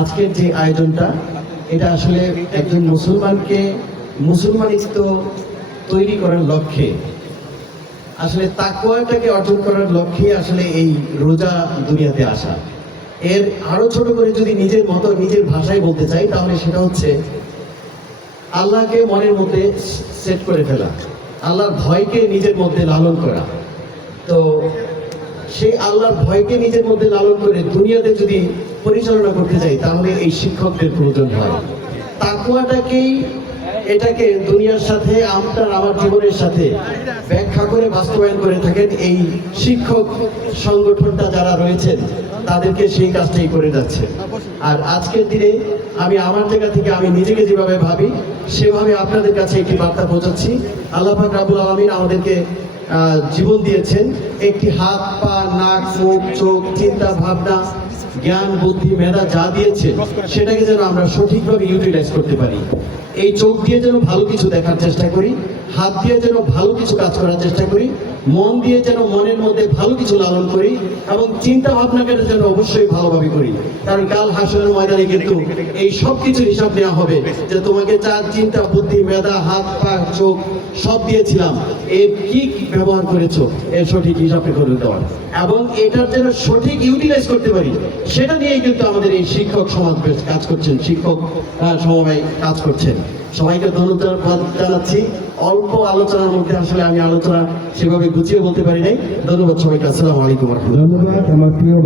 আজকের যে আয়োজনটা, এটা আসলে একজন মুসলমানকে মুসলমানিত্ব তৈরি করার লক্ষ্যে, আসলে তাকওয়াটাকে অর্জন করার লক্ষ্যে আসলে এই রোজা দুনিয়াতে আসা। এর আরো ছোট করে যদি নিজের মতো নিজের ভাষায় বলতে চাই, তাহলে সেটা হচ্ছে আল্লাহকে মনের মধ্যে সেট করে ফেলা, আল্লাহর ভয়কে নিজের মধ্যে লালন করা। তো সেই আল্লাহর ভয়কে নিজের মধ্যে লালন করে দুনিয়াতে যদি পরিচালনা করতে চাই, তাহলে এই শিক্ষকদের প্রয়োজন হয়। তাকওয়াটাকেই, এটাকে দুনিয়ার সাথে আমার জীবনের সাথে ব্যাখ্যা করে বাস্তবায়ন করে থাকেন এই শিক্ষক সংগঠনটা যারা রয়েছেন, তাদেরকে সেই কাজটাই করে যাচ্ছে। আর আজকের দিনে আমি আমার জায়গা থেকে আমি নিজেকে যেভাবে ভাবি, সেভাবে আপনাদের কাছে একটি বার্তা পৌঁছাচ্ছি। আল্লাহ পাক রব্বুল আলামিন আমাদেরকে জীবন দিয়েছেন, একটি হাত, পা, নাক, মুখ, চোখ, চিন্তা ভাবনা, জ্ঞান, বুদ্ধি, মেধা যা দিয়েছে, সেটাকে যেন আমরা সঠিকভাবে ইউটিলাইজ করতে পারি। এই চোখ দিয়ে যেন ভালো কিছু দেখার চেষ্টা করি, হাত দিয়ে যেন ভালো কিছু কাজ করার চেষ্টা করি, মন দিয়ে যেন মনের মধ্যে ভালো কিছু লালন করি, এবং চিন্তা ভাবনাকে যেন অবশ্যই ভালোভাবে করি। কারণ কাল হাসরের ময়দানে কিন্তু এই সব কিছুর হিসাব নেওয়া হবে, যে তোমাকে যা চিন্তা, বুদ্ধি, মেধা, হাত, পা, চোখ সব দিয়েছিলাম, এর কি ব্যবহার করেছো, এর সঠিক হিসাবে করে দেওয়ার, এবং এটার যেন সঠিক ইউটিলাইজ করতে পারি, সেটা নিয়েই কিন্তু আমাদের এই শিক্ষক সমাজ কাজ করছেন, শিক্ষক সমবায় কাজ করছেন। সবাইকে ধন্যবাদ জানাচ্ছি। অল্প আলোচনার মধ্যে আসলে আমি আলোচনা সেভাবে গুছিয়ে বলতে পারি নাই। ধন্যবাদ সবাইকে। আসসালামু আলাইকুম। ধন্যবাদ আমার প্রিয়